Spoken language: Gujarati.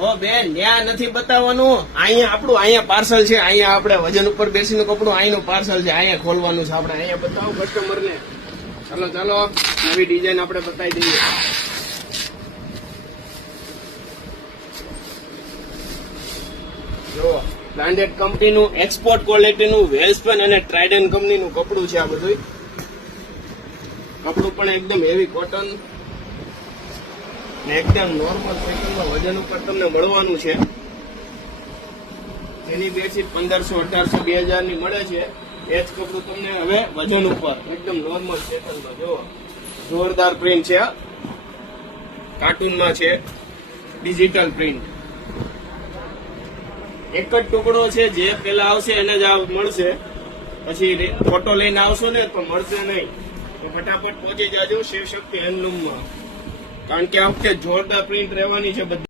ઓ બેન ન્યા નથી બતાવવાનું, અહીંયા આપણું અહીંયા પાર્સલ છે, અહીંયા આપણે વજન ઉપર બેસીનું કપડું અહીંનું પાર્સલ છે, અહીંયા ખોલવાનું છે આપણે, અહીંયા બતાવો કસ્ટમર ને. ચાલો ચાલો નવી ડિઝાઇન આપણે બતાવી દઈએ. જો બ્રાન્ડેડ કંપનીનું એક્સપોર્ટ ક્વોલિટીનું વેલ્સપન અને ટ્રાઇડન્ટ કંપનીનું કપડું છે આ બધું. કપડું પણ એકદમ હેવી કોટન ને એકદમ નોર્મલ પેટર્નમાં વજન ઉપર તમને મળવાનું છે. એની બેડશીટ 1500, 1800, 2000 ની મળે છે. એ જ કપડું તમને હવે વજન ઉપર એકદમ નોર્મલ પેટર્નમાં જો જોરદાર પ્રિન્ટ છે, કાર્ટૂનમાં છે, ડિજિટલ પ્રિન્ટ. એક જ ટુકડો છે, જે પેલા આવશે એને જ આ મળશે, પછી ફોટો લઈને આવશો ને તો મળશે નહીં. તો ફટાફટ પહોંચી જાજો શિવશક્તિ હેન્ડલૂમમાં, કારણ કે આ વખતે જોરદાર પ્રિન્ટ રહેવાની છે બધી.